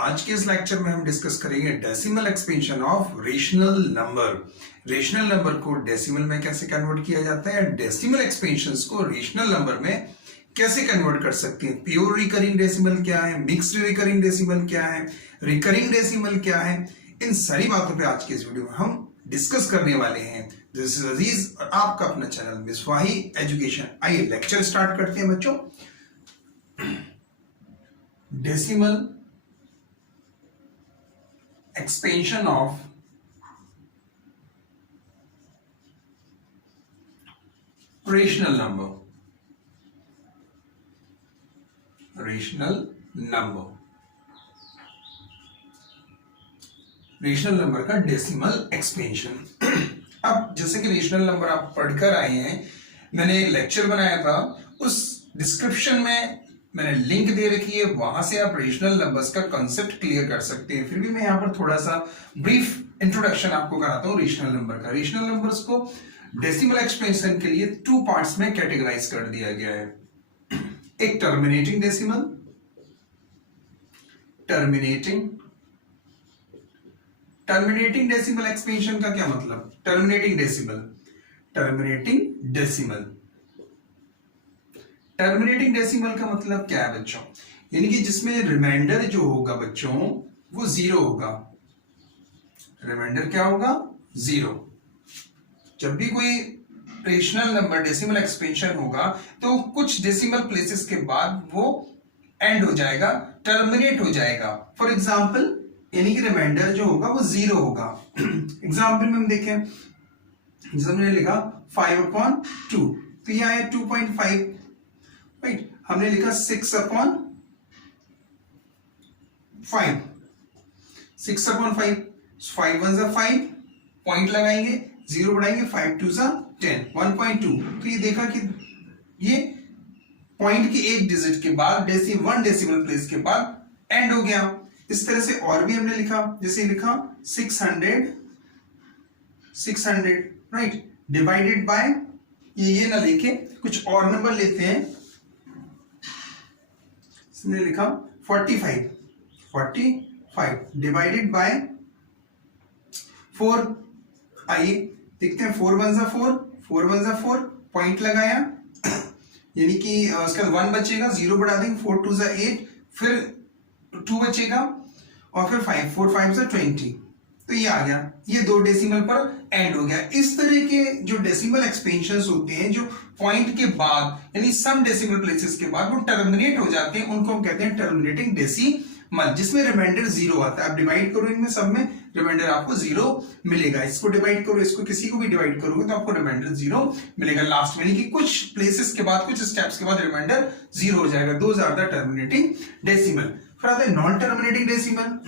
आज के इस लेक्चर में हम डिस्कस करेंगे decimal expansion of rational number. Rational number को डेसिमल में कैसे कन्वर्ट किया जाता है, डेसिमल एक्सपेंशंस को रेशनल नंबर में कैसे कन्वर्ट कर सकते हैं, प्योर रिकरिंग डेसिमल क्या है, मिक्स्ड रिकरिंग डेसिमल क्या है, रिकरिंग डेसिमल क्या है, इन सारी बातों पे आज के इस वीडियो में हम डिस्कस करने वाले हैं। दिस इज अजीज और आपका अपना चैनल मिसवाही एजुकेशन। आइए लेक्चर स्टार्ट करते हैं बच्चों। Decimal expansion of rational number। Rational number का डेसिमल एक्सपेंशन। अब जैसे कि रेशनल नंबर आप पढ़कर आए हैं, मैंने एक लेक्चर बनाया था, उस डिस्क्रिप्शन में मैंने लिंक दे रखी है, वहां से आप रेशनल नंबर्स का कॉन्सेप्ट क्लियर कर सकते हैं। फिर भी मैं यहाँ पर थोड़ा सा ब्रीफ इंट्रोडक्शन आपको कराता हूँ रेशनल नंबर का। रेशनल नंबर्स को डेसिमल एक्सपेंशन के लिए 2 पार्ट्स में कैटेगराइज कर दिया गया है। एक terminating decimal, terminating decimal expansion का क्या मतलब, टर्मिनेटिंग डेसिमल का मतलब क्या है बच्चों, यानी कि जिसमें रिमाइंडर जो होगा बच्चों वो 0 होगा। रिमाइंडर क्या होगा, 0। जब भी कोई रेशनल नंबर डेसिमल एक्सपेंशन होगा तो कुछ डेसिमल प्लेसेस के बाद वो एंड हो जाएगा, टर्मिनेट हो जाएगा। फॉर एग्जाम्पल यानी कि रिमाइंडर जो होगा वो 0 होगा। एग्जाम्पल में हम देखें, जैसे हमने लिखा 5/2, तो यह है 2.5, राइट। हमने लिखा 6/5, 6/5, 5 1 = 5, पॉइंट लगाएंगे, 0 बढ़ाएंगे, 5 2 = 10, 1.2। तो ये देखा कि ये पॉइंट के एक डिजिट के बाद 1 डेसिमल प्लेस के बाद एंड हो गया। इस तरह से और भी हमने लिखा, जैसे लिखा 600, राइट, डिवाइडेड बाय, ये ना लेके कुछ और नंबर लेते हैं। इसने लिखा 45 डिवाइडेड बाय 4। आइए देखते हैं, 4 1 = 4, पॉइंट लगाया, यानी कि उसके बाद 1 बचेगा, 0 बढ़ा देंगे, 4 2 = 8, फिर 2 बचेगा और फिर 5 4 5 = 20। तो ये आ गया, ये 2 डेसिमल पर एंड हो गया। इस तरह के जो डेसिमल एक्सपेंशंस होते हैं जो पॉइंट के बाद यानी सम डेसिमल प्लेसेस के बाद वो टर्मिनेट हो जाते हैं, उनको हम कहते हैं टर्मिनेटिंग डेसिमल, जिसमें रिमाइंडर 0 आता है। आप डिवाइड करो इनमें सब में, रिमाइंडर आपको 0 मिलेगा। इसको डिवाइड करो, इसको किसी को भी डिवाइड करोगे तो आपको रिमाइंडर 0 मिलेगा लास्ट में, यानी कि कुछ प्लेसेस के बाद, कुछ स्टेप्स के बाद रिमाइंडर 0 हो जाएगा। Those are the terminating decimal. फिर आता है non terminating decimal.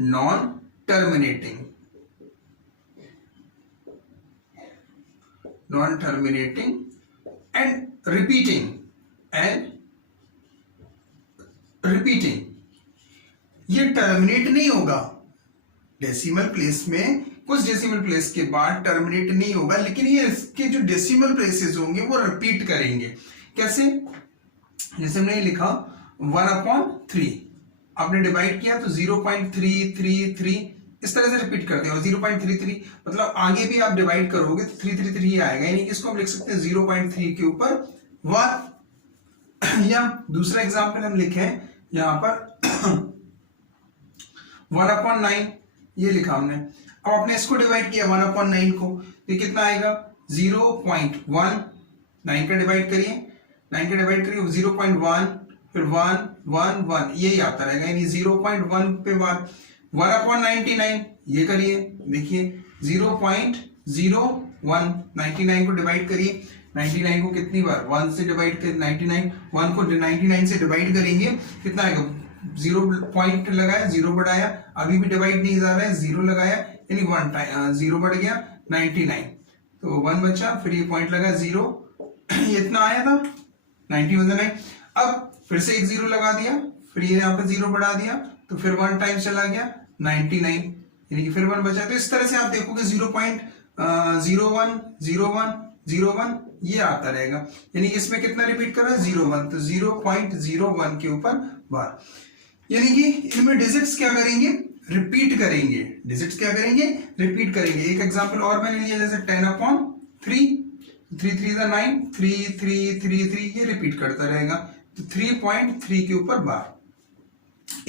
Non terminating and repeating ये टर्मिनेट नहीं होगा डेसिमल प्लेस में, कुछ डेसिमल प्लेस के बाद टर्मिनेट नहीं होगा, लेकिन ये इसके जो डेसिमल प्लेसेस होंगे वो रिपीट करेंगे। कैसे, जैसे हमने लिखा 1/3, आपने डिवाइड किया तो 0.333, इस तरह से रिपीट करते हो। 0.33 मतलब आगे भी आप डिवाइड करोगे तो 333 आएगा, यानी कि इसको हम लिख सकते हैं 0.3 के ऊपर 1। या दूसरा एग्जांपल हम लिखे यहां पर 1/9, ये लिखा हमने। अब आपने इसको डिवाइड किया 1/9 को, तो कितना आएगा 0.1। 9 का डिवाइड करिए, 0.1, फिर 1 1 1, यही आता रहेगा, यानी 0.1 पे 1/99, ये करिए, देखिए 0.01। 99 को डिवाइड करिए, 99 को कितनी बार 1 से डिवाइड कर, 1 को 99 से डिवाइड करेंगे, कितना आएगा, 0 पॉइंट लगाया, 0 बढ़ाया, अभी भी डिवाइड नहीं जा रहा है, 0 लगाया, यानी 1 टाइम 0 बढ़ गया, 99, तो 1 बचा, फिर ये पॉइंट लगा 0, ये इतना आया था 99। अब फिर से एक 0 लगा दिया, फिर ये यहाँ पे 0 बढ़ा दिया, तो फिर 1 टाइम चला गया 99, यानी कि फिर 1 बचा। तो इस तरह से आप देखोगे 0.01 01 01 ये आता रहेगा, यानी इसमें कितना रिपीट कर रहा है 0.1, तो 0.01 के ऊपर बार। यानी कि इनमें डिजिट्स क्या करेंगे, रिपीट करेंगे। डिजिट्स क्या करेंगे, रिपीट करेंगे। एक एग्जांपल और मैंने लिया, जैसे 10/3, 3 3 9, 3 3 3 3, ये रिपीट करता रहेगा, तो 3.3 के ऊपर बार।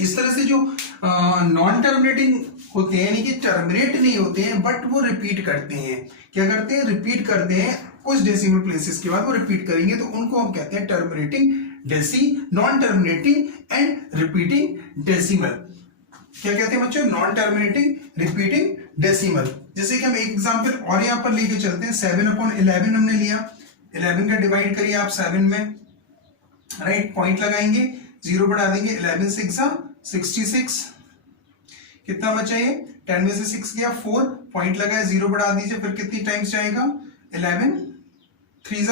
इस तरह से जो नॉन टर्मिनेटिंग होते हैं, यानी कि टर्मिनेट नहीं होते हैं बट वो रिपीट करते हैं। क्या करते हैं, रिपीट करते हैं, कुछ डेसिमल प्लेसेस के बाद वो रिपीट करेंगे, तो उनको हम कहते हैं terminating deci, non terminating and repeating decimal. क्या कहते हैं बच्चों, नॉन टर्मिनेटिंग, रिपीटिंग डेसिमल। जैसे कि हम एक एग्जांपल और यहां पर लेके चलते हैं, 7/11 हमने लिया, 11 का डिवाइड करिए आप 7 में, राइट, पॉइंट लगाएंगे, 0 बढ़ा देंगे, 11 6 66, कितना बचा ये, 10 में से 6 गया 4, पॉइंट लगाया, 0 बढ़ा दीजिए, फिर कितनी टाइम्स जाएगा, 11 3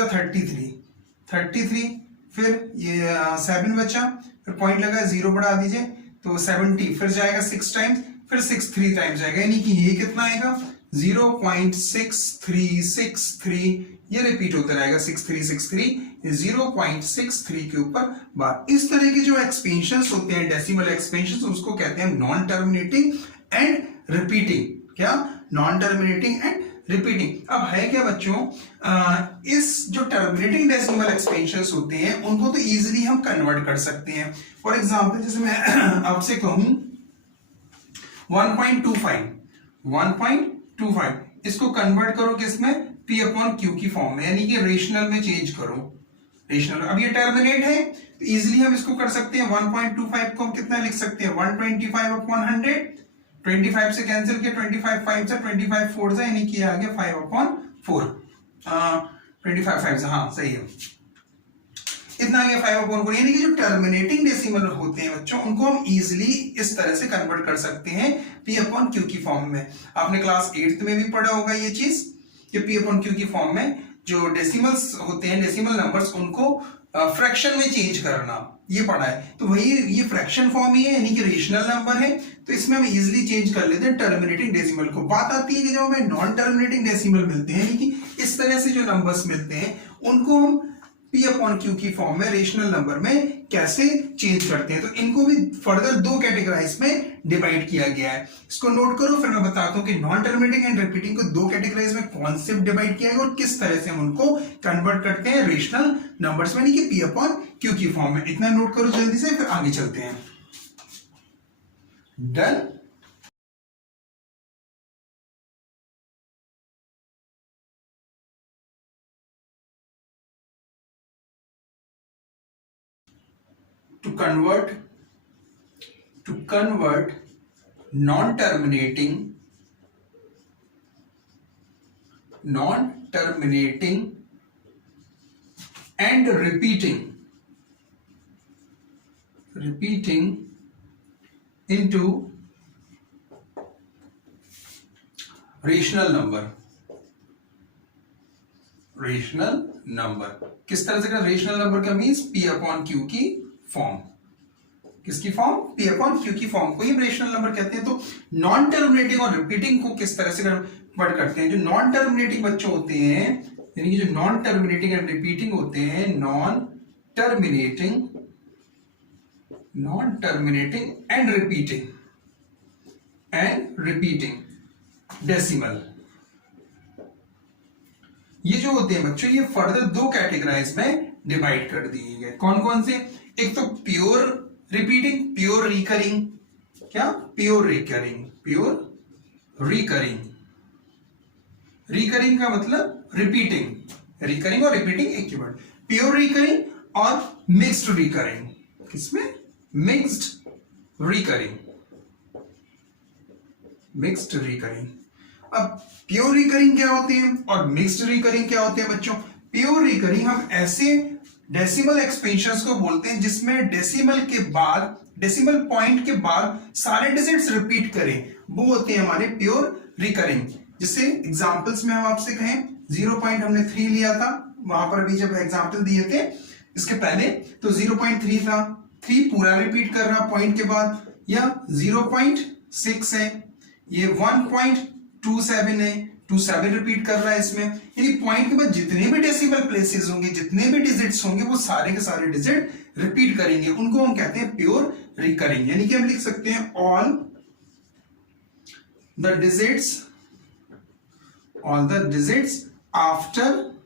33, फिर ये 7 बचा, फिर पॉइंट लगाया, 0 बढ़ा दीजिए, तो 70, फिर जाएगा 6 टाइम्स, फिर 6 3 टाइम्स जाएगा, यानी कि ये कितना आएगा, 0.6363, ये रिपीट होता रहेगा, 6363, 0.63 के ऊपर बार। इस तरह के जो एक्सपेंशंस होते हैं, डेसिमल एक्सपेंशंस, उसको कहते हैं नॉन टर्मिनेटिंग एंड रिपीटिंग। क्या, नॉन टर्मिनेटिंग एंड रिपीटिंग। अब है क्या बच्चों, इस जो टर्मिनेटिंग डेसिमल एक्सपेंशंस होते हैं उनको तो इजीली हम कन्वर्ट कर सकते हैं। फॉर एग्जांपल, जैसे मैं आपसे कहूं 1.25, इसको कन्वर्ट करो किसमें, P/Q की फॉर्म में, यानी कि रेशनल में चेंज करो, रेशनल। अब ये टर्मिनेट है तो इजीली हम इसको कर सकते हैं, 1.25 को हम कितना लिख सकते हैं, 125/100, 25 से कैंसिल किया, 25 5 से 25 4 से, यानी कि आ गया 5/4, 25 5 से, हाँ सही है, इतना आ गया 5/4। यानी कि जो टर्मिनेटिंग डेसिमल होते हैं बच्चों, उनको हम इजीली इस तरह से कन्वर्ट कर सकते हैं P/Q की फॉर्म में। आपने क्लास 8th में भी पढ़ा होगा ये चीज, कि P/Q की फॉर्म में जो डेसिमल्स होते हैं, डेसिमल नंबर्स, उनको फ्रैक्शन में चेंज करना, ये पढ़ा है। तो वही ये फ्रैक्शन फॉर्म ही है, यानी कि रेशनल नंबर है, तो इसमें हम इजीली चेंज कर लेते हैं टर्मिनेटिंग डेसिमल को। बात आती है कि जब हमें नॉन टर्मिनेटिंग डेसिमल मिलते हैं, यानी कि इस तरह से जो नंबर्स मिलते हैं, उनको हम P/Q की फॉर्म में, रेशनल नंबर में कैसे चेंज करते हैं, तो इनको भी फर्दर 2 कैटेगराइज में डिवाइड किया गया है। इसको नोट करो, फिर मैं बताता हूं कि नॉन टर्मिनेटिंग एंड रिपीटिंग को 2 कैटेगराइज में कौन से डिवाइड किया गया और किस तरह से हम उनको कन्वर्ट करते हैं रेशनल नंबर्स में, यानी कि P/Q की फॉर्म में। इतना नोट करो जल्दी से, फिर आगे चलते हैं। Done. To convert non-terminating and repeating into rational number किस तरह से, रेशनल नंबर का मींस P/Q की फॉर्म। किसकी फॉर्म, P/Q की फॉर्म को ही रेशनल नंबर कहते हैं। तो नॉन टर्मिनेटिंग और रिपीटिंग को किस तरह से कन्वर्ट करते हैं, जो नॉन टर्मिनेटिंग बच्चे होते हैं, यानी कि जो नॉन टर्मिनेटिंग एंड रिपीटिंग होते हैं, non terminating and repeating decimal, ये जो होते हैं बच्चों, ये फर्दर 2 कैटेगराइज में डिवाइड कर दिए गए। कौन कौन से, एक तो प्योर रिपीटिंग, प्योर रिकरिंग। क्या, प्योर रिकरिंग का मतलब रिपीटिंग, रिकरिंग और रिपीटिंग एक ही वर्ड, प्योर रिकरिंग और मिक्स्ड रिकरिंग। किसमें, मिक्स्ड रिकरिंग। अब प्योर रिकरिंग क्या होते हैं और मिक्स्ड रिकरिंग क्या होते हैं बच्चों। प्योर रिकरिंग हम ऐसे डेसिमल एक्सपेंशंस को बोलते हैं जिसमें डेसिमल पॉइंट के बाद सारे डिजिट्स रिपीट करें, वो होते हैं हमारे प्योर रिकरिंग। जैसे एग्जांपल्स में हम आपसे कहें, 0.3 लिया था, वहां पर अभी जब एग्जांपल दिए थे इसके पहले, तो 0.3 था, 3 पूरा रिपीट कर रहा पॉइंट के बाद, या 0.6 है, ये 1.27 है, 27 रिपीट कर रहा है इसमें, यानी पॉइंट के बाद जितने भी डेसिमल प्लेसेस होंगे, जितने भी डिजिट्स होंगे, वो सारे के सारे डिजिट रिपीट करेंगे, उनको हम कहते हैं प्योर रिकरिंग, यानी कि हम लिख सकते हैं all the digits after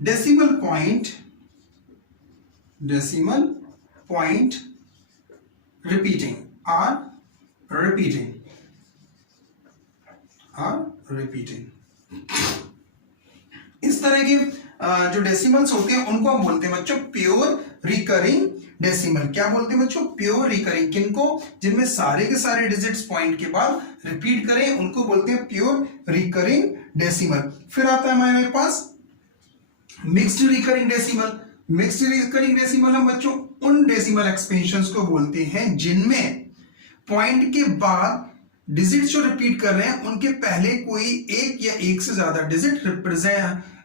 decimal point repeating are repeating इस तरह के जो डेसिमल्स होते हैं उनको हम बोलते हैं बच्चों प्योर रिकरिंग डेसिमल। क्या बोलते हैं बच्चों? Pure recurring. किनको? जिनमें सारे के सारे डिजिट्स पॉइंट के बाद रिपीट करें उनको बोलते हैं प्योर रिकरिंग डेसिमल। फिर आता है हमारे पास mixed recurring decimal. Mixed recurring decimal हम बच्चों उन डेसिमल एक्सपेंशंस को बोलते हैं जिनमें पॉइंट के बाद डिजिट जो रिपीट कर रहे हैं उनके पहले कोई एक या एक से ज्यादा डिजिट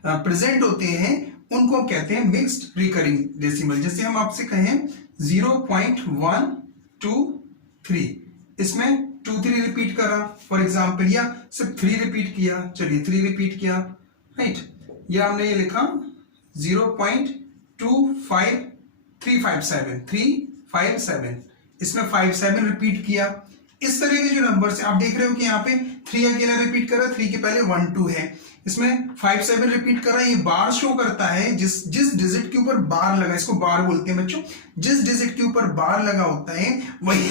प्रेजेंट होते हैं, उनको कहते हैं मिक्स्ड रिकरिंग डेसिमल। जैसे हम आपसे कहें 0.123, इसमें 2-3 रिपीट करा फॉर एग्जाम्पल, या सिर्फ 3 रिपीट किया, चलिए 3 रिपीट किया, राइट, या हमने ये लिखा 0.25357, इसमें 57 रिपीट किया। इस तरह के जो नंबर से आप देख रहे हो कि यहाँ पे 3 अकेला रिपीट कर रहा है, 3 के पहले 1 2 है, इसमें 57 रिपीट कर रहा है। ये बार शो करता है, जिस डिजिट के ऊपर बार लगा, इसको बार बोलते हैं बच्चों, जिस डिजिट के ऊपर बार लगा होता है वही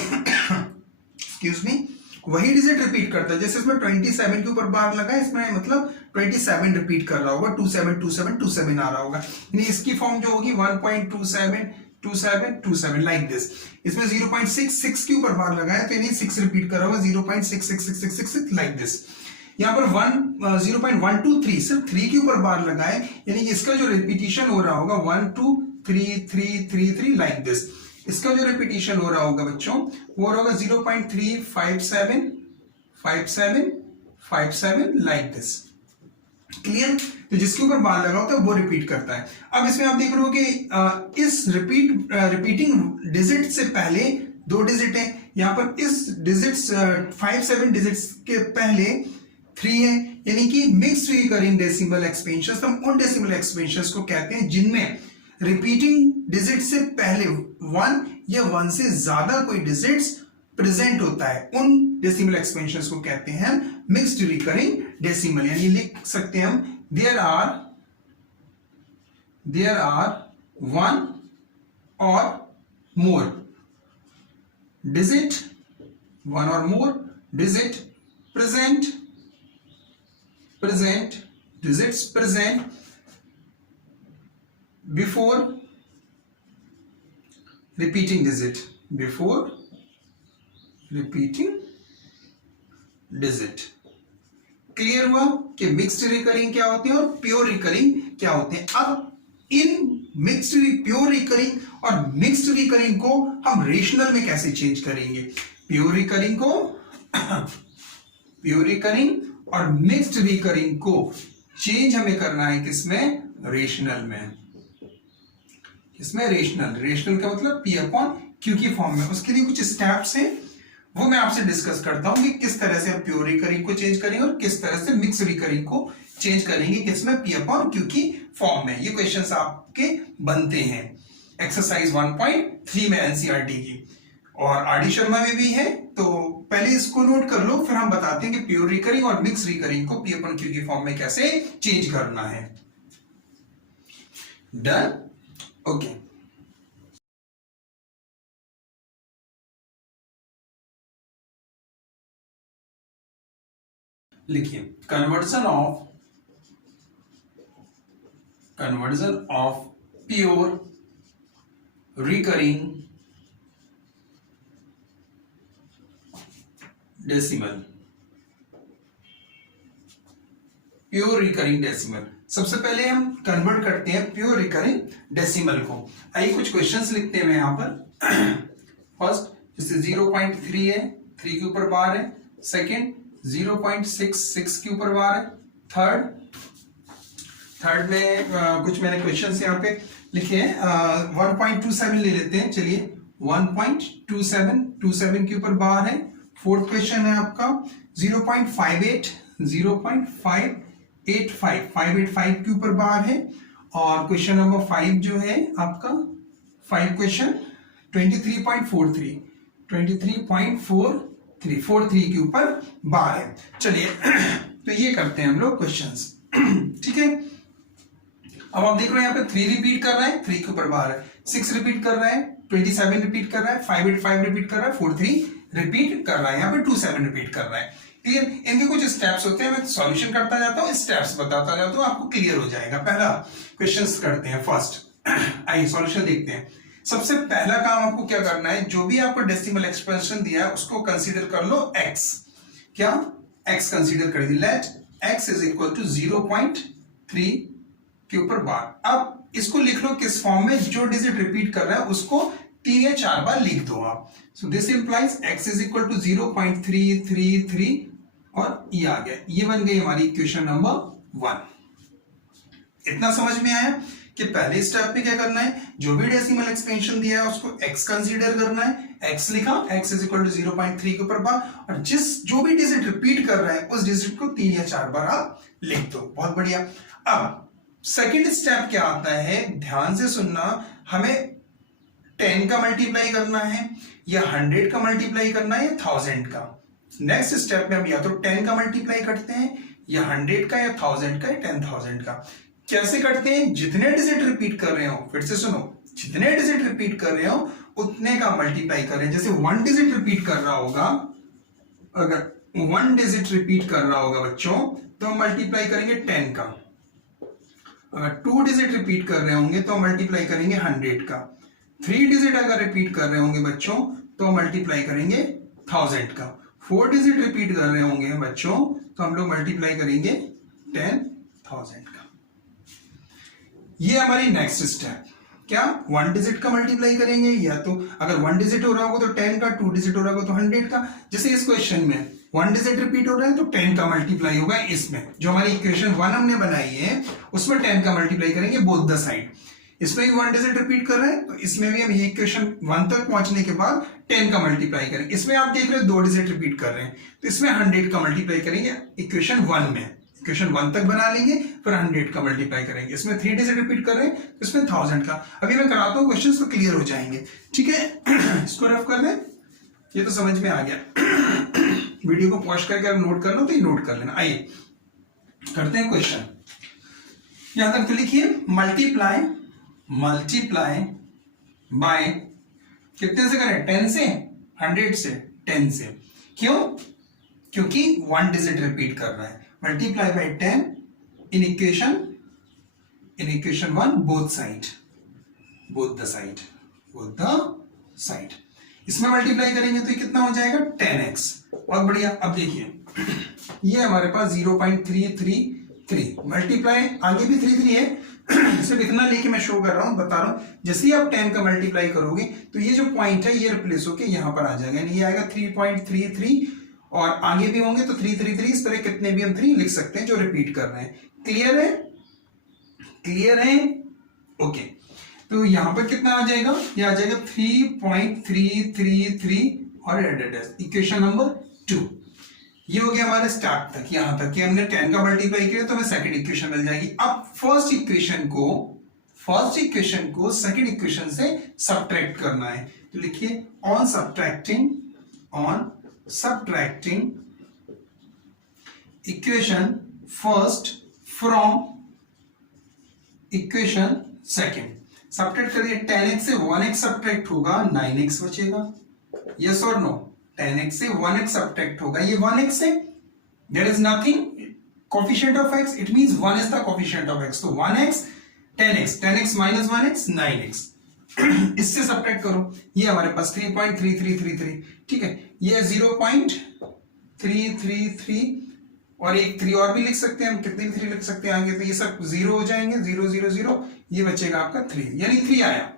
एक्सक्यूज मी वही डिजिट रिपीट करता है। जैसे इसमें 27 के ऊपर बार लगा है, इसमें मतलब 27 रिपीट कर रहा होगा, 27 आ रहा होगा, यानी इसकी फॉर्म जो होगी 1.27 लाइक दिस। इसमें 0.66 के ऊपर बार लगा है तो यानी 6 रिपीट कर रहा होगा, 0.666666 लाइक दिस। यहाँ पर 0.123 सिर्फ 3 के ऊपर बार लगा है, यानी इसका जो रिपीटिशन हो रहा होगा 1 2 3 3 3 3 लाइक दिस। इसका जो रिपीटिशन हो रहा होगा बच्चों वो होगा 0.357 लाइक दिस। क्लियर? तो जिसके ऊपर बार लगा होता है वो रिपीट करता है। अब इसमें आप देख रहे हो कि इस रिपीटिंग डिजिट से पहले 2 डिजिट है, यहां पर इस डिजिट्स 57 डिजिट्स के पहले 3 है, यानी कि मिक्स्ड रिकरिंग डेसिमल एक्सपेंशंस। हम उन डेसिमल एक्सपेंशंस को कहते हैं जिनमें रिपीटिंग डिजिट से पहले 1 या 1 से ज्यादा कोई डिजिट्स प्रेजेंट होता है, उन डेसिमल एक्सपेंशंस को कहते हैं मिक्स्ड रिकरिंग डेसिमल। यानी लिख सकते हैं हम देयर आर 1 और more digit digits present before repeating digit। Clear हुआ कि मिक्स्ड रिकरिंग क्या होते हैं और प्योर रिकरिंग क्या होते हैं। अब इन प्योर रिकरिंग और मिक्स्ड रिकरिंग को हम रेशनल में कैसे चेंज करेंगे? प्योर रिकरिंग और मिक्स्ड रिकरिंग को चेंज हमें करना है किसमें? रेशनल में। इसमें रेशनल का मतलब P/Q की फॉर्म में। उसके लिए कुछ स्टेप्स हैं, वो मैं आपसे डिस्कस करता हूं कि किस तरह से हम प्योर रिकरिंग को चेंज करेंगे और किस तरह से मिक्स रिकरिंग को चेंज करेंगे किसमें? P/Q की फॉर्म में। ये क्वेश्चंस आपके बनते हैं एक्सरसाइज 1.3 में एनसीईआरटी की, और आरडी शर्मा में भी है, तो पहले इसको नोट कर लो, फिर हम बताते हैं कि प्योर रिकरिंग और मिक्स रिकरिंग को P/Q की फॉर्म में कैसे चेंज करना है। डन? ओके। लिखिए conversion of pure recurring decimal. Pure recurring decimal सबसे पहले हम कन्वर्ट करते हैं प्योर रिकरिंग डेसिमल को। आइए कुछ क्वेश्चंस लिखते हैं यहां पर। फर्स्ट जैसे 0.3 है, 3 के ऊपर बार है। सेकंड 0.66 के ऊपर बार है। थर्ड में कुछ मैंने क्वेश्चंस यहां पे लिखे हैं। 1.27 ले लेते हैं, चलिए 1.27 के ऊपर बार है। फोर्थ क्वेश्चन है आपका 0.585 के ऊपर बार है। और क्वेश्चन नंबर 5 जो है आपका 5 क्वेश्चन 23.43 43 के ऊपर बार है। चलिए तो ये करते हैं हम लोग क्वेश्चंस। ठीक है, अब आप देख रहे हैं यहाँ पे 3 रिपीट कर रहा है, 3 के ऊपर बार है, 6 रिपीट कर रहा है, 27 रिपीट कर रहा है, 585 रिपीट कर रहा है, 43 रिपीट कर रहा है, यहाँ पे 27 रिपीट कर रहा है। क्लियर? इनके कुछ स्टेप्स होते हैं, मैं सॉल्यूशन करता जाता हूँ, स्टेप्स बताता जाता हूँ, आपको क्लियर हो जाएगा। पहला क्वेश्चंस करते हैं फर्स्ट। आइए सॉल्यूशन देखते हैं। सबसे पहला काम आपको क्या करना है, जो भी आपको डेसिमल एक्सप्रेशन दिया है उसको कंसीडर कर लो x। क्या? x कंसीडर कर दी। Let x is equal to 0.3 के ऊपर बार। अब इसको लिख लो किस फॉर्म में, जो डिजिट रिपीट कर रहा है उसको 3 या 4 बार लिख दो आप। So this implies x is equal to 0.333 और ये आ गया, ये बन गई हमारी इक्वेशन नंबर 1। इतना समझ में आया कि पहले स्टेप में क्या करना है, जो भी डेसिमल एक्सपेंशन दिया है उसको x कंसीडर करना है। x लिखा, x इज इक्वल टू 0.3 के ऊपर बार, और जो भी डिजिट रिपीट कर रहा है उस डिजिट को 3 या 4 बार आप लिख दो। बहुत बढ़िया। अब सेकेंड स्टेप क्या आता है, ध्यान से सुनना, हमें 10 का मल्टीप्लाई करना है या 100 का मल्टीप्लाई करना है या 1000 का। नेक्स्ट स्टेप में हम या तो 10 का मल्टीप्लाई करते हैं या 100 का या 1000 का या 10,000 का। कैसे करते हैं, जितने डिजिट रिपीट कर रहे हो, फिर से सुनो, जितने डिजिट रिपीट कर रहे हो उतने का मल्टीप्लाई कर रहे हैं। जैसे 1 डिजिट रिपीट कर रहा होगा, अगर 1 डिजिट रिपीट कर रहा होगा बच्चों तो हम मल्टीप्लाई करेंगे 10 का। अगर 2 डिजिट रिपीट कर रहे होंगे तो मल्टीप्लाई करेंगे 100 का। 3 डिजिट अगर रिपीट कर रहे होंगे बच्चों तो मल्टीप्लाई करेंगे 1000 का। 4 डिजिट रिपीट कर रहे होंगे बच्चों तो हम लोग मल्टीप्लाई करेंगे 10,000 का। ये हमारी नेक्स्ट स्टेप। क्या? 1 डिजिट का मल्टीप्लाई करेंगे, या तो अगर 1 डिजिट हो रहा होगा तो 10 का, 2 डिजिट हो रहा होगा तो 100 का। जैसे इस क्वेश्चन में 1 डिजिट रिपीट हो रहा है तो 10 का मल्टीप्लाई होगा। इसमें जो हमारी इक्वेशन 1 हमने बनाई है उसमें 10 का मल्टीप्लाई करेंगे बोथ द साइड। इसमें भी 1 डिजिट रिपीट कर रहे हैं तो इसमें भी हम ये इक्वेशन 1 तक पहुंचने के बाद 10 का मल्टीप्लाई करेंगे। इसमें आप देख रहे हो 2 डिजिट रिपीट कर रहे हैं तो इसमें 100 का मल्टीप्लाई करेंगे इक्वेशन 1 में। इक्वेशन 1 तक बना लेंगे, फिर 100 का मल्टीप्लाई करेंगे। इसमें 3 डिजिट रिपीट कर रहे हैं तो इसमें 1000 का। अभी मैं कराता हूं, क्वेश्चंस तो क्लियर हो जाएंगे। ठीक है, इसको रफ कर दें, ये तो समझ में आ गया। वीडियो को पॉज करके अगर नोट करना तो ये नोट कर लेना। आइए करते हैं क्वेश्चन। यहां तक तो लिखिए, मल्टीप्लाई बाय कितने से करें, 10 से, 100 से, 10 से। क्यों? क्योंकि 1 डिजिट रिपीट कर रहा है। Multiply by 10 in equation 1 both the side. इसमें मल्टीप्लाई करेंगे तो ये कितना हो जाएगा, 10x। बहुत बढ़िया। अब देखिए ये हमारे पास 0.333 मल्टीप्लाई, आगे भी 33 है, सिर्फ इतना लेके मैं शो कर रहा हूं, बता रहा हूं। जैसे ही आप 10 का मल्टीप्लाई करोगे तो ये जो पॉइंट है ये रिप्लेस होके यहां पर आ जाएगा, यानी ये आएगा 3.33 और आगे भी होंगे तो 333। इस तरह कितने भी हम 3 लिख सकते हैं जो रिपीट कर रहे हैं। क्लियर है? ओके, तो यहां पर कितना आ जाएगा, ये आ जाएगा 3.333 और इक्वेशन नंबर 2। ये हो गया हमारे स्टेप तक, यहां तक कि हमने 10 का मल्टीप्लाई किया तो हमें सेकंड इक्वेशन मिल जाएगी। अब फर्स्ट इक्वेशन को सेकंड इक्वेशन से सब्ट्रैक्ट करना है, तो लिखिए on subtracting equation first from equation second. Subtract करिए, 10x से 1x सब्ट्रैक्ट होगा, 9x बचेगा। यस और नो? 10x से 1x सब्ट्रैक्ट होगा, ये 1x है, there is nothing coefficient of x, it means 1 is the coefficient of x। तो 1x 10x minus 1x 9x। इससे सब्ट्रैक्ट करो, ये हमारे पास 3.3333। ठीक है, ये 0.333 और एक 3 और भी लिख सकते हैं हम, कितने भी 3 लिख सकते हैं आगे, तो ये सब 0 हो जाएंगे, 0 0 0, ये बचेगा आपका 3, यानी 3 आया।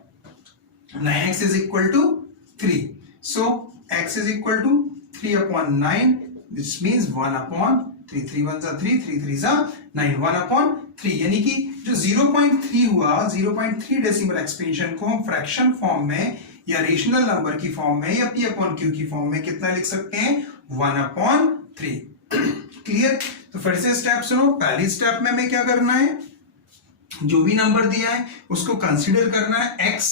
9x is equal to 3, so x is equal to 3/9, which means 1/3, 3 1 जा 3, 3 3 जा 9, 1/3। यानी कि जो 0.3 हुआ, 0.3 डेसिमल एक्सपेंशन को हम फ्रैक्शन फॉर्म में या रेशनल नंबर की फॉर्म में या p/q की फॉर्म में कितना लिख सकते हैं, 1/3। क्लियर? तो फिर से स्टेप सुनो। पहली स्टेप में हमें क्या करना है, जो भी नंबर दिया है उसको कंसीडर करना है x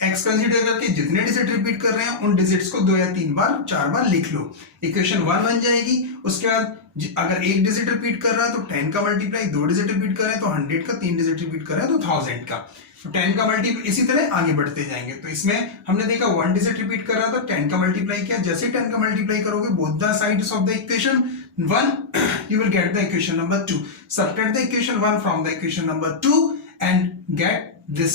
x कंसीडर करके जितने डिजिट रिपीट कर रहे हैं उन डिजिट्स को 2 या 3 बार 4 बार लिख लो, इक्वेशन 1 बन जाएगी। उसके बाद अगर एक डिजिट रिपीट कर रहा है तो 10 का मल्टीप्लाई, 2 डिजिट रिपीट कर रहे हैं तो 100 का, 3 डिजिट रिपीट कर रहे हैं तो 1000 का, तो 10 का मल्टीप्लाई, इसी तरह आगे बढ़ते जाएंगे। तो इसमें हमने देखा 1 डिजिट रिपीट कर रहा था, 10 का मल्टीप्लाई किया, जैसे 10 का मल्टीप्लाई करोगे both the sides of the equation 1 you will get the equation number 2. Subtract the equation 1 from the equation number 2 and get this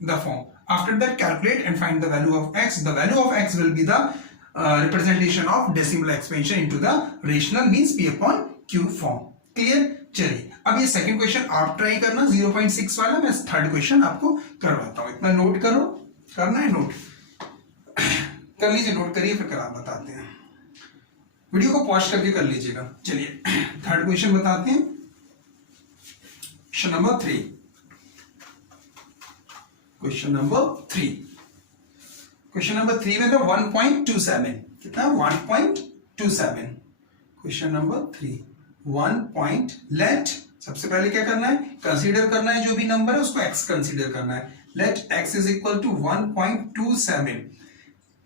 the form. After that calculate and find the value of x. The value of x will be the representation of decimal expansion into the rational means p upon q form. Clear? चलिए अब ये second question आप try करना 0.6 वाला, मैं third question आपको करवाता हूं। इतना नोट करो, करना है नोट कर लीजिए, नोट करिए, फिर करा बताते हैं। वीडियो को पॉज करके कर लीजिएगा। चलिए थर्ड क्वेश्चन बताते हैं। Question number 3, question number 3, question number 3 में तो 1.27 कितना 1.27। Question number 3 1. लेट, सबसे पहले क्या करना है, कंसीडर करना है जो भी नंबर है उसको x कंसीडर करना है। Let x is equal to 1.27,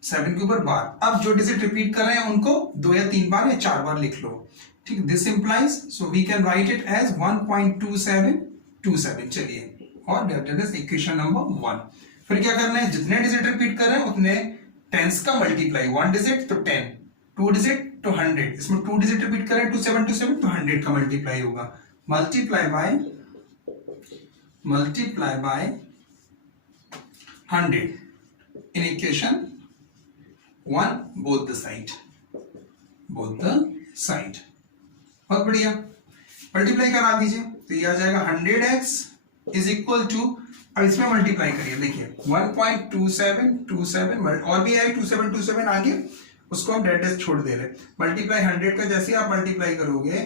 7 के ऊपर बार। अब जो डिजिट रिपीट कर रहे हैं उनको 2 या 3 बार या 4 बार लिख लो, ठीक। This implies, so we can write it as 1.2727। चलिए, और दैट इज इक्वेशन नंबर 1। फिर क्या करना है, जितने डिजिट रिपीट कर रहे हैं उतने टेंस का मल्टीप्लाई, 1 डिजिट तो 10, 2 डिजिट तो 100, इसमें 2 डिजिट रिपीट करें 2727 तो 100 का मल्टीप्लाई होगा, multiply by 100 in equation 1 both the side, बहुत बढ़िया। मल्टीप्लाई करा दीजिए तो ये आ जाएगा 100x इज इक्वल टू, अब इसमें मल्टीप्लाई करिए, देखिए 1.2727 और भी है 2727 आगे, उसको हम डेट छोड़ दे रहे। मल्टीप्लाई 100 का जैसे आप मल्टीप्लाई करोगे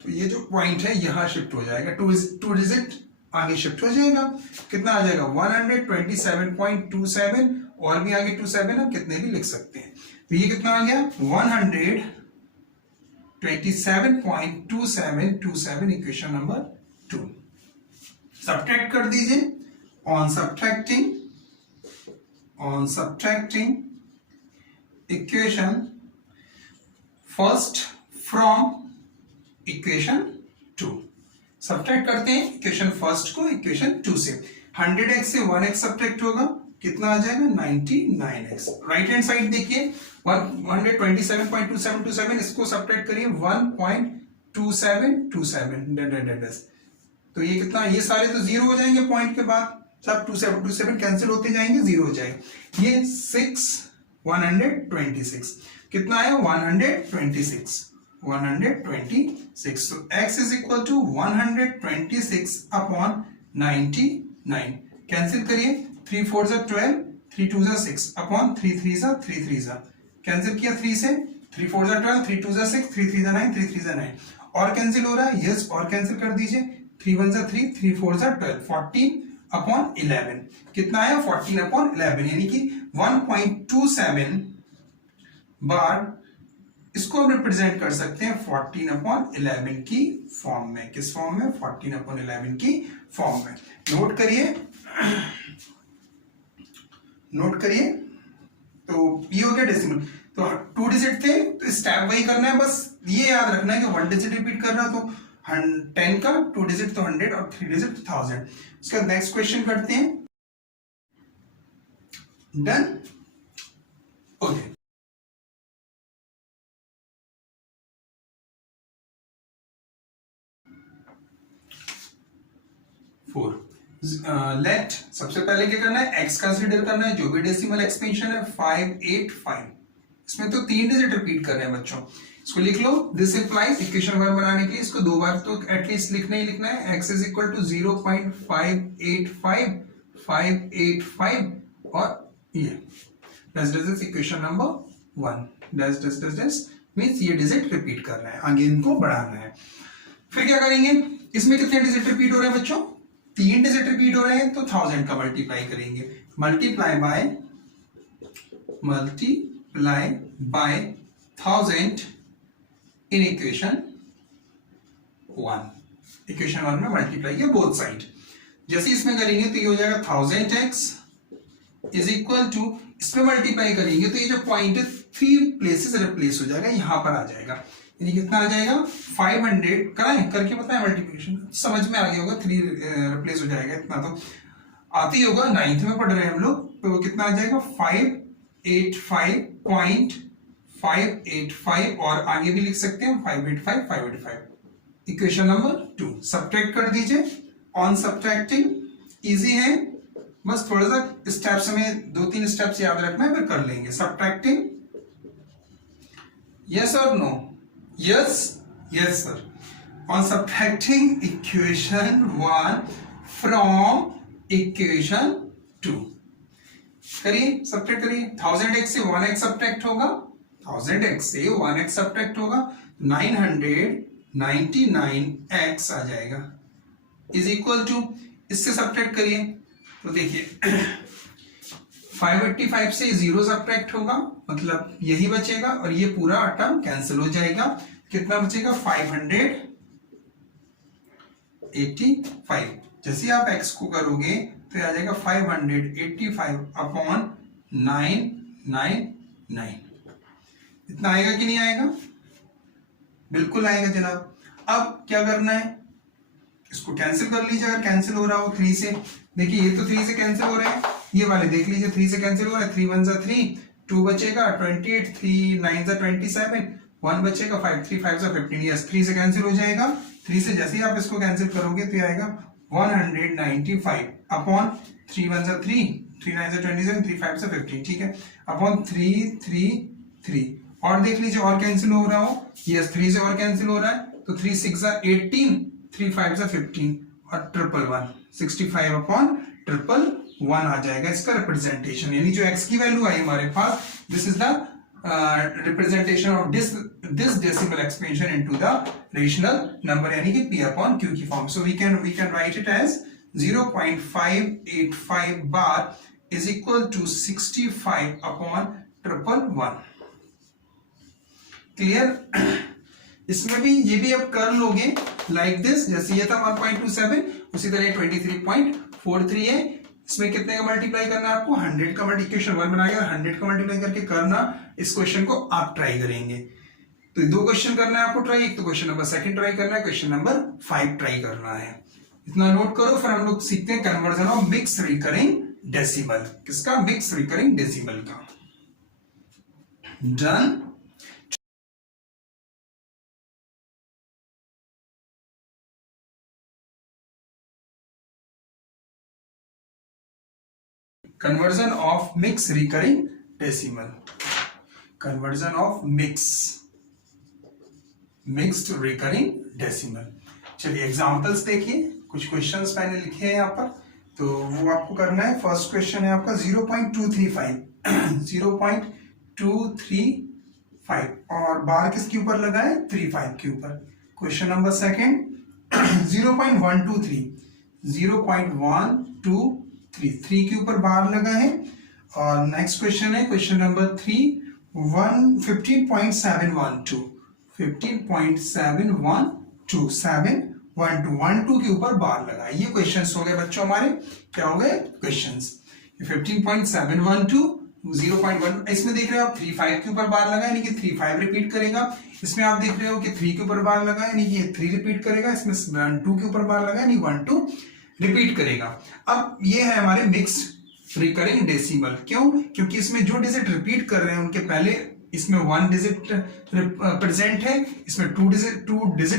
तो ये जो पॉइंट है यहां शिफ्ट हो जाएगा, 2 डिजिट आगे शिफ्ट हो जाएगा। कितना आ जाएगा 127.27 और भी आगे 27 हम कितने भी लिख सकते हैं। तो ये कितना आ गया 127.2727 इक्वेशन नंबर 2। सब्ट्रैक्ट कर दीजिए, on subtracting equation first from equation 2। Subtract करते हैं इक्वेशन फर्स्ट को इक्वेशन 2 से। 100x से 1x सब्ट्रैक्ट होगा, कितना आ जाएगा 99x। राइट हैंड साइड देखिए 127.2727, इसको सब्ट्रैक्ट करिए 1.2727, तो ये कितना, ये सारे तो जीरो हो जाएंगे पॉइंट के बाद, सब 2727 कैंसिल होते जाएंगे, जीरो हो जाएगा। ये 126 कितना आया 126। So x is equal to 126 upon 99। Cancel करिए, 3 4 जा 12, 3 2 जा 6 upon 3 3 जा 3 3 जा, कैंसिल किया 3 से, 3 4 जा 12, 3 2 जा 6, 3 3 जा 9, 3 3 जा 9, और कैंसिल हो रहा है, यस, और कैंसिल कर दीजिए, 3 1 जा 3, 3 4 जा 12, 14 upon 11 कितना आया 14 upon 11, यानी कि 1.27 बार इसको हम रिप्रेजेंट कर सकते हैं 14 upon 11 की फॉर्म में। किस फॉर्म में 14 upon 11 की फॉर्म में। नोट करिए तो ये हो गया डेसिमल। तो 2 डिजिट थे तो स्टेप वही करना है, बस ये याद रखना है कि 1 डिजिट रिपीट करना, तो 10 का 2 डिजिट तो 100 और 3 डिजिट 1000। उसका नेक्स्ट क्वेश्चन करते हैं। Done, okay. लेट, सबसे पहले क्या करना है x कंसीडर करना है, जो भी डेसिमल एक्सपेंशन है 585, इसमें तो 3 डिजिट रिपीट कर रहे हैं बच्चों, इसको लिख लो। दिस इंप्लाइज इक्वेशन 1 बनाने के लिए इसको 2 बार तो एटलीस्ट लिखना ही लिखना है। x इज इक्वल टू 0.585 और ये this equation number 1 this means ये डिजिट रिपीट कर रहे हैं, आगे इनको बढ़ाना है। फिर क्या करेंगे, इसमें कितने डिजिट रिपीट हो रहे हैं बच्चों, 3 डिजिट रिपीट हो रहे हैं, तो 1000 का मल्टीप्लाई करेंगे, multiply by 1000 in equation 1। Equation 1 में मल्टीप्लाई किया बोथ साइड। जैसे इसमें करेंगे तो ये हो जाएगा 1000x इज इक्वल टू, इसमें मल्टीप्लाई करेंगे तो ये जो पॉइंट है 3 प्लेसेस रिप्लेस हो जाएगा, यहां पर आ जाएगा, यानी कितना आ जाएगा 500, कराएं करके बताएं मल्टीप्लिकेशन, समझ में आ गया होगा, 3 रिप्लेस हो जाएगा, इतना तो आती होगा, 9th में पढ़ रहे हैं हम लोग, तो वो कितना आ जाएगा 585.585 और आगे भी लिख सकते हैं 585 इक्वेशन नंबर 2 सब्ट्रैक्ट कर दीजिए। ऑन सब्ट्रैक्टिंग इजी है, बस थोड़ा सा स्टेप्स हमें 2-3 स्टेप्स याद रखना है, फिर कर लेंगे। सब्ट्रैक्टिंग, यस और no? Yes, yes sir. On subtracting equation 1 from equation 2, करिए, सब्ट्रैक्ट करिए। 1000x से 1x सब्ट्रैक्ट होगा, 1000x से 1x सब्ट्रैक्ट होगा, 999x आ जाएगा, इज इक्वल टू, इससे सब्ट्रैक्ट करिए तो देखिए 585 से 0 सब्ट्रैक्ट होगा, मतलब यही बचेगा और ये पूरा टर्म कैंसिल हो जाएगा, कितना बचेगा 585। जैसे आप x को करोगे तो आ जाएगा 585 अपॉन 999, इतना आएगा कि नहीं आएगा? बिल्कुल आएगा जनाब। अब क्या करना है, इसको कैंसिल कर लीजिए, अगर कैंसिल हो रहा हो 3 से, देखिए ये तो 3 से कैंसिल हो रहे हैं, ये वाले देख लीजिए 3 से कैंसिल हो रहा है, 3 1 जा 3, 2 बचेगा 28, 3 9 जा 27, 1 बचेगा 5 3 5 जा 15, यस 3 से कैंसिल हो जाएगा। 3 से जैसे ही आप इसको कैंसिल करोगे तो ये आएगा 195 अपॉन 3 1 जा 3, 3 9 जा 27, 3 5 जा 15, ठीक है, अपॉन 333, और देख लीजिए और कैंसिल हो रहा हो, यस 3 से और कैंसिल हो रहा है, तो 3 6 जा 18, 3 5 जा 15 और 111, 65 अपॉन 111 आ जाएगा इसका रिप्रेजेंटेशन, यानी जो x की वैल्यू आई हमारे पास, this is the representation of this decimal expansion into the rational number, यानी कि p अपॉन q की फॉर्म। So we can write it as 0.585 bar is equal to 65 upon 111। Clear? इसमें भी ये भी आप कर लोगे लाइक दिस, जैसे ये था 1.27, उसी तरह 23.43 है, इसमें कितने का मल्टीप्लाई करना है आपको, 100 का मल्टीप्लिकेशन 1 बनाएगा, 100 का मल्टीप्लाई करके करना, इस क्वेश्चन को आप ट्राई करेंगे। तो 2 क्वेश्चन करना है आपको ट्राई, एक तो क्वेश्चन नंबर 2 ट्राई करना है, क्वेश्चन नंबर 5 ट्राई करना है, इतना नोट करो। फिर हम लोग सीखते हैं conversion of mix recurring decimal, किसका, मिक्स रिकरिंग डेसिमल का। Done. Conversion of mixed recurring decimal, conversion of mixed recurring decimal। चलिए एग्जांपल्स देखिए, कुछ क्वेश्चंस मैंने लिखे हैं यहाँ पर, तो वो आपको करना है। फर्स्ट क्वेश्चन है आपका 0.235 0.235 और बार किसके ऊपर लगा है, 35 के ऊपर। क्वेश्चन नंबर सेकंड 0.123 3 के ऊपर बार लगा है। और नेक्स्ट क्वेश्चन है क्वेश्चन नंबर 3 15.712 12 के ऊपर बार लगा है। ये क्वेश्चंस हो गए बच्चों हमारे, क्या हो गए क्वेश्चंस। 15.712 0.1, इसमें देख रहे हो आप 35 के ऊपर बार लगा यानी कि 35 रिपीट करेगा। इसमें आप देख रहे हो कि 3 के ऊपर बार लगा यानी कि 3 रिपीट करेगा। इसमें 12 के ऊपर बार लगा यानी 12 रिपीट करेगा। अब ये है हमारे मिक्स्ड रिकरिंग डेसिमल। क्यों? क्योंकि इसमें जो डिजिट रिपीट कर रहे हैं उनके पहले इसमें 1 डिजिट रिप्रेजेंट है, इसमें 2 डिजिट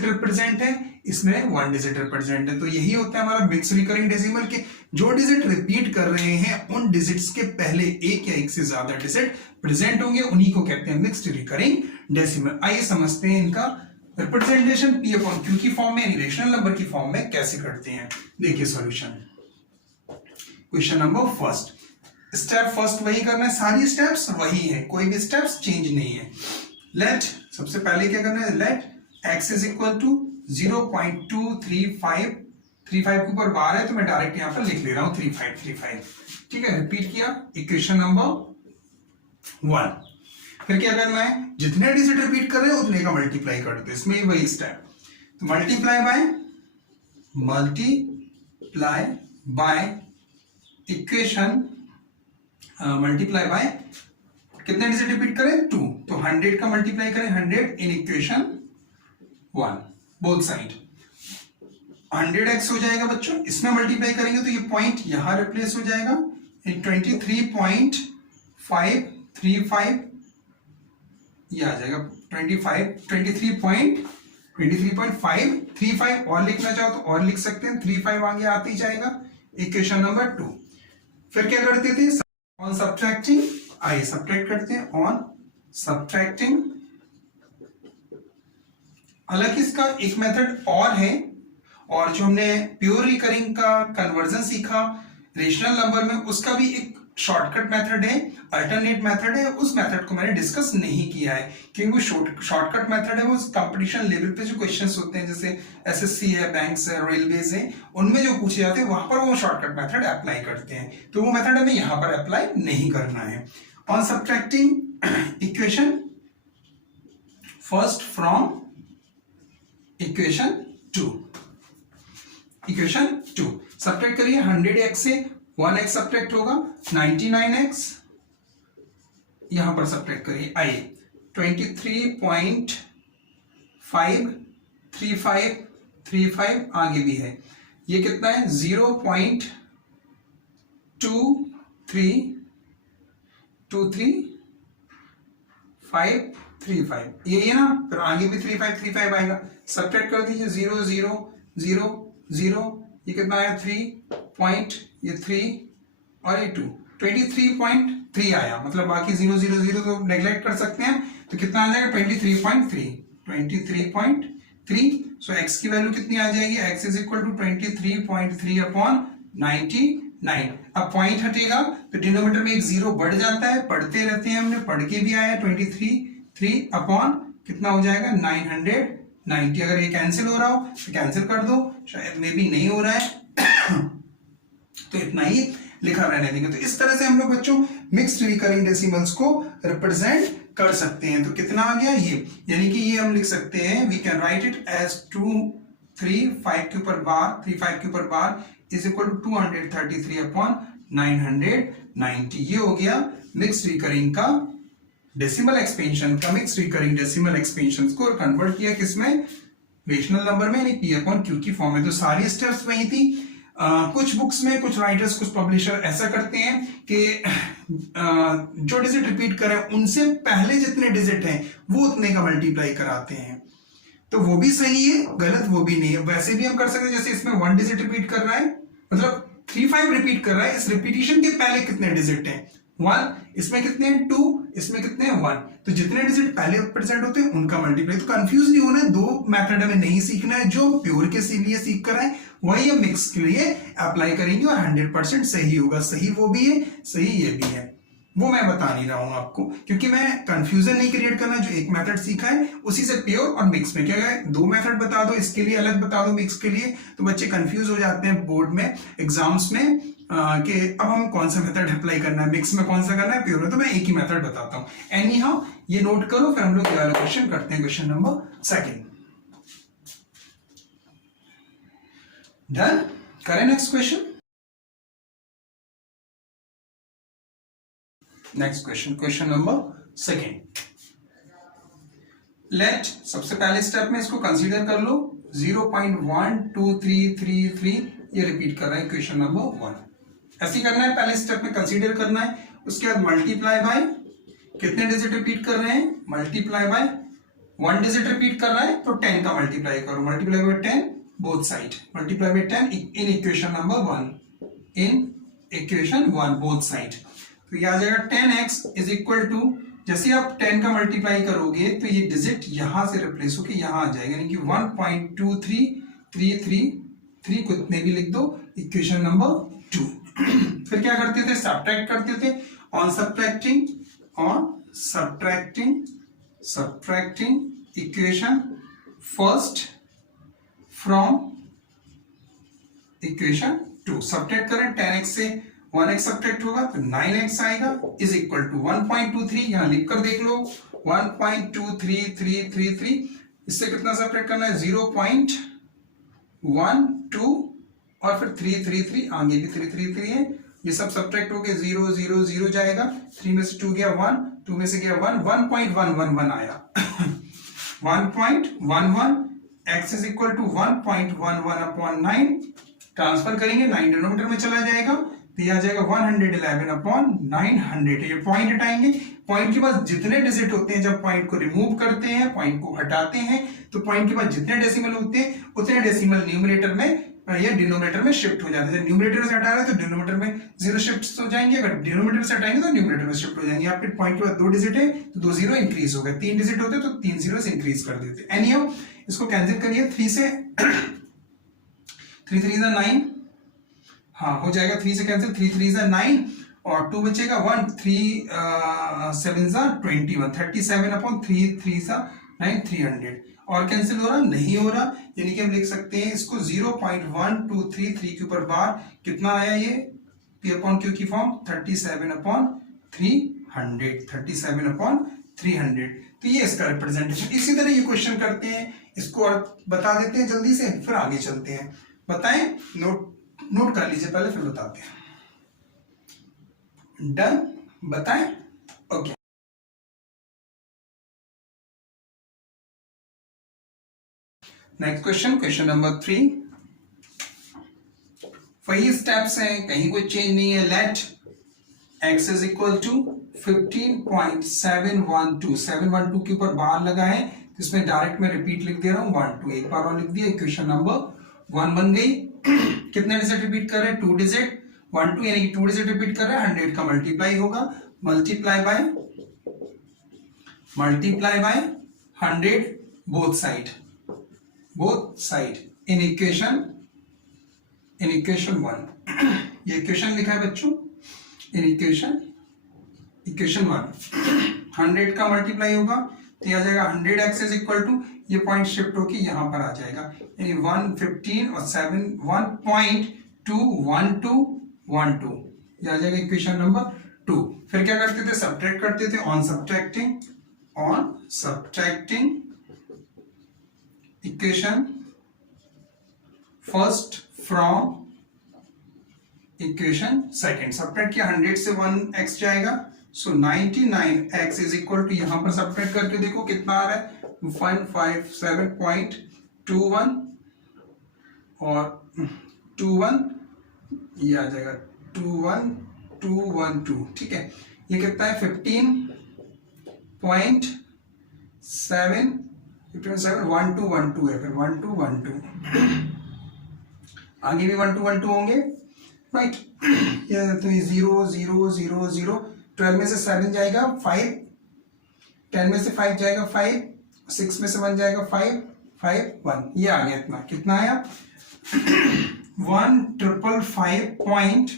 रिप्रेजेंट है, इसमें 1 डिजिट रिप्रेजेंट है। तो यही होता है हमारा मिक्स रिकरिंग डेसिमल के जो डिजिट रिपीट कर रहे हैं उन डिजिट्स के पहले एक या एक से ज्यादा डिजिट प्रेजेंट होंगे, उन्हीं को कहते हैं मिक्स्ड रिकरिंग डेसिमल। आइए समझते हैं इनका रिप्रेजेंटेशन P अपॉन Q की फॉर्म में यानी रेशनल नंबर की फॉर्म में कैसे करते हैं। देखिए solution. Question number first, step first वही करना है, सारी स्टेप्स वही है, कोई भी स्टेप्स चेंज नहीं है। लेट सबसे पहले क्या करना है, let x is equal to 0.235 35 के ऊपर बार है तो मैं डायरेक्ट यहां पर लिख ले रहा हूं 3535। ठीक है, रिपीट किया इक्वेशन नंबर 1। फिर क्या करना है, जितने डिजिट रिपीट कर रहे हैं उतने का मल्टीप्लाई कर दो, इसमें वही स्टेप। तो multiply by equation multiply by कितने डिजिट रिपीट करें 2, तो 100 का मल्टीप्लाई करें 100 in equation 1 both side 100x हो जाएगा बच्चों, इसमें मल्टीप्लाई करेंगे तो ये पॉइंट यहां रिप्लेस हो जाएगा इन 23.535 ये आ जाएगा 23.535 और लिखना चाहो तो और लिख सकते हैं, 35 आगे आते ही जाएगा इक्वेशन नंबर 2। फिर क्या करते थे ऑन सब्ट्रैक्टिंग, आइए सब्ट्रैक्ट करते हैं ऑन सब्ट्रैक्टिंग। हालांकि इसका एक मेथड और है, और जो हमने प्योर रिकरिंग का कन्वर्जन सीखा रेशनल नंबर में उसका भी एक शॉर्टकट मेथड है, अल्टरनेट मेथड है, उस मेथड को मैंने डिस्कस नहीं किया है क्योंकि वो शॉर्टकट मेथड है, वो कंपटीशन लेवल पे जो क्वेश्चंस होते हैं जैसे एसएससी है, बैंक्स है, रेलवेज है, उनमें जो पूछे जाते हैं वहां पर वो शॉर्टकट मेथड अप्लाई करते हैं, तो वो मेथड हमें यहाँ पर अप्लाई नहीं करना है। On subtracting equation first from equation 2, equation 2 subtract करिए 100x से 1x सब्ट्रैक्ट होगा 99x, यहां पर सब्ट्रैक्ट करिए आइए 23.535 आगे भी है, ये कितना है 0.2335 ये है ना, फिर आगे भी 3535 आएगा, सब्ट्रैक्ट कर दीजिए 0 0 0 0, ये कितना आया 3 पॉइंट, ये 3 और ये 2, 23.3 आया, मतलब बाकी 0 0 0 तो नेग्लेक्ट कर सकते हैं, तो कितना आ जाएगा 23.3। सो x की वैल्यू कितनी आ जाएगी, x is equal to 23.3 upon 99। अब पॉइंट हटेगा तो डिनोमिनेटर में एक जीरो बढ़ जाता है, पढ़ते रहते हैं, हमने पढ़ के भी आया 23 अपॉन कितना हो जाएगा 990। अगर ये कैंसिल हो रहा हो तो कैंसिल कर दो, शायद मे भी नहीं हो रहा है तो इतना ही लिखा रहने देंगे। तो इस तरह से हम लोग बच्चों मिक्स्ड रिकरिंग डेसिमल्स को रिप्रेजेंट कर सकते हैं। तो कितना आ गया ये, यानी कि ये हम लिख सकते हैं, we can write it as 235 के ऊपर बार इज इक्वल टू 233 अपॉन 990। ये हो गया मिक्स्ड रिकरिंग का डेसिमल एक्सपेंशन का, मिक्स्ड रिकरिंग डेसिमल एक्सपेंशन को कन्वर्ट किया किसमें, रेशनल नंबर में, यानी पी अपॉन क्यू की फॉर्म में। तो सारी स्टेप्स वही थी। कुछ बुक्स में कुछ राइटर्स कुछ पब्लिशर ऐसा करते हैं कि जो डिजिट रिपीट करें उनसे पहले जितने डिजिट हैं वो उतने का मल्टीप्लाई कराते हैं, तो वो भी सही है, गलत वो भी नहीं है। वैसे भी हम कर सकते हैं, जैसे इसमें 1 डिजिट रिपीट कर रहा है, मतलब 35 रिपीट कर रहा है, इस रिपीटिशन के पहले कितने डिजिट हैं 1, इसमें कितने हैं 2, इसमें कितने हैं 1, तो जितने डिजिट पहले प्रेजेंट होते हैं उनका मल्टीप्लाई। तो कंफ्यूज नहीं होना है, दो मेथड हमें नहीं सीखना है, जो प्योर के लिए सीख कर है वही हम मिक्स के लिए अप्लाई करेंगे और 100% सही होगा। सही वो भी है, सही ये भी है, वो मैं बता नहीं रहा हूं आपको, क्योंकि मैं कंफ्यूजन नहीं क्रिएट करना। जो एक मेथड सीखा है उसी से प्योर और मिक्स में क्या है, दो मेथड बता दो, इसके लिए अलग बता दो, मिक्स के लिए, तो बच्चे कंफ्यूज हो जाते हैं बोर्ड में, एग्जाम्स में कि अब हम कौन सा मेथड अप्लाई करना है, मिक्स में कौन सा करना है, प्योर में। तो मैं एक ही मेथड बताता हूं। एनी हाउ ये नोट करो, फिर हम लोग ये वाला क्वेश्चन करते हैं, क्वेश्चन नंबर 2। डन, करें next question. Next question, question number 2। Let, सबसे पहले स्टेप में इसको कंसीडर कर लो, 0.12333 ये रिपीट कर रहा है क्वेश्चन नंबर 1। ऐसे करना है, पहले स्टेप में कंसीडर करना है, उसके बाद मल्टीप्लाई बाय कितने डिजिट रिपीट कर रहे हैं, मल्टीप्लाई बाय 1 डिजिट रिपीट कर रहा है तो 10 का मल्टीप्लाई करो, multiply by 10 both side, multiply by 10 in equation number 1, in equation 1 both side. तो ये आ जाएगा 10x इज इक्वल टू, जैसे आप 10 का मल्टीप्लाई करोगे तो ये डिजिट यहां से रिप्लेस होकर यहां आ जाएगा, यानी कि 1.2333 को इतने भी लिख दो, इक्वेशन नंबर 2। फिर क्या करते थे, सब्ट्रैक्ट करते थे, on subtracting equation first from equation 2। Subtract करें, 10x से 1x सब्ट्रैक्ट होगा तो 9x आएगा, इज इक्वल टू 1.23, यहां लिख कर देख लो 1.23333, इससे कितना सब्ट्रैक्ट करना है 0.12 और फिर 333, आगे भी 333 है, ये सब सब्ट्रैक्ट होके 0 0 0 जाएगा, 3 में से 2 गया 1, 2 में से गया 1, 1.111 आया 1.11, x is equal to 1.11 upon 9, transfer करेंगे 9 डिनोमिनेटर में चला जाएगा, तो ये आ जाएगा 111 अपॉन 900। ये पॉइंट हटाएंगे, पॉइंट के बाद जितने डिजिट होते हैं, जब पॉइंट को रिमूव करते हैं, पॉइंट को हटाते हैं, तो पॉइंट के बाद जितने डेसिमल होते हैं उतने डेसिमल न्यूमरेटर में या डिनोमिनेटर में शिफ्ट हो जाते हैं। न्यूमरेटर से हटा रहे हैं तो डिनोमिनेटर में 0 शिफ्ट हो जाएंगे, अगर डिनोमिनेटर से हटाएंगे तो न्यूमरेटर में शिफ्ट हो जाएंगे। आपके पॉइंट के बाद 2 डिजिट है तो 2 0 इंक्रीज हो गए, 3 डिजिट होते तो 3 0 इंक्रीज कर देते। एनीहाउ इसको कैंसिल करिए 3 से 3 3 9, हाँ हो जाएगा 3 से कैंसिल, 3 3 9 और 2 बचेगा 1, 3 7 21, 37 अपॉन 3 3 9, 300। और कैंसिल हो रहा नहीं हो रहा, यानी कि हम लिख सकते हैं इसको 0.1233 के ऊपर बार कितना आया, ये P अपॉन Q की फॉर्म 37 अपॉन 300, 37 अपॉन 300। तो ये इसका रिप्रेजेंटेशन। इसी तरह ये क्वेश्चन करते हैं, इसको और बता देते हैं जल्दी से, फिर आगे चलते हैं। बताएं, नोट कर लीजिए पहले, फिर बताते हैं। डन, बताएं, okay. Next question, question number 3। वही स्टेप्स हैं, कहीं कोई चेंज नहीं है। Let x is equal to 15.712, 712 के ऊपर बार लगाए, इसमें डायरेक्ट में रिपीट लिख दे रहा हूं 12, एक बार और लिख दिया, इक्वेशन नंबर 1 बन गई। कितने डिजिट रिपीट कर रहे हैं, 2 डिजिट, 1 2 यानी कि 2 डिजिट रिपीट कर रहे हैं, 100 का मल्टीप्लाई होगा, multiply by 100 both side in equation 1। ये इक्वेशन लिखा है बच्चों, इन इक्वेशन 1 100 का मल्टीप्लाई होगा तो यह आ जाएगा 100x इज इक्वल टू, ये पॉइंट शिफ्ट होके यहां पर आ जाएगा, यानी 115 और 7 1.21212, ये आ जाएगा इक्वेशन नंबर 2। फिर क्या करते थे, सब्ट्रैक्ट करते थे, on subtracting equation first from equation second. Subtract किया, 100 से 1x जाएगा, सो 99x इज इक्वल टू, यहां पर सब्ट्रैक्ट करके देखो कितना आ रहा है, 157.21 और 21, ये आ जाएगा 21212, ठीक है। ये कितना है, 15.71212 है, फिर 1212 आगे भी 1212 होंगे, राइट। ये तो 0 0 0 0, 12 में से 7 जाएगा 5, 10 में से 5 जाएगा 5, 6 में से 1 जाएगा 5 5 1, ये आ गया। इतना कितना आया 1555.5।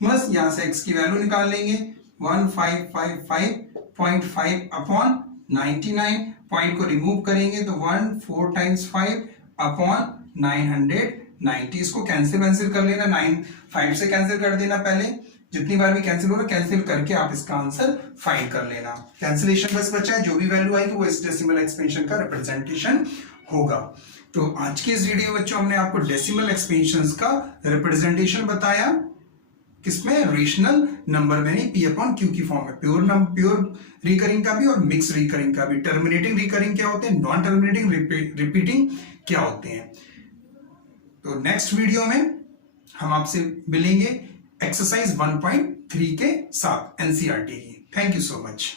बस यहां से x की वैल्यू निकाल लेंगे, 1555.5 अपॉन 99, पॉइंट को रिमूव करेंगे तो 1 4 टाइम्स 5 अपॉन 990। इसको कैंसिल कर लेना, 9 5 से कैंसिल कर देना, पहले जितनी बार भी कैंसिल हो रहा कैंसिल करके आप इसका आंसर फाइंड कर लेना। कैंसिलेशन बस बचा है, जो भी वैल्यू आएगी वो इस डेसिमल एक्सपेंशन का रिप्रेजेंटेशन होगा। तो आज के इस वीडियो में बच्चों हमने आपको डेसिमल एक्सपेंशंस का रिप्रेजेंटेशन बताया, किसमें, रेशनल नंबर में, नहीं P अपॉन Q की फॉर्म में, प्योर रिकरिंग का भी और मिक्स रिकरिंग का भी। टर्मिनेटिंग रिकरिंग क्या होते हैं, नॉन टर्मिनेटिंग रिपीटिंग क्या होते हैं। तो नेक्स्ट वीडियो में हम आपसे मिलेंगे एक्सरसाइज 1.3 के साथ NCERT की। Thank you so much.